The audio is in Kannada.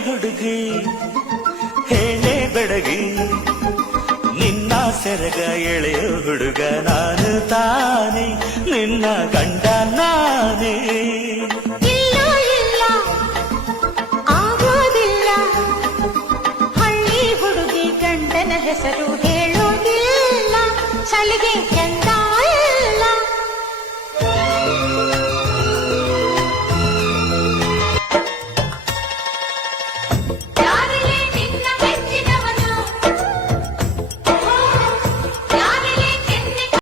ಹುಡುಗಿ, ಹೇಳೆ ಬೆಡಗಿ, ನಿನ್ನ ಸೆರಗ ಎಳೆಯ ಹುಡುಗ ನಾನು ತಾನೆ, ನಿನ್ನ ಗಂಡ ನಾನೇ. ಹೆಸರು ಹೇಳೋದಿಲ್ಲ. ಚಳಿಗೆ ಚಂದ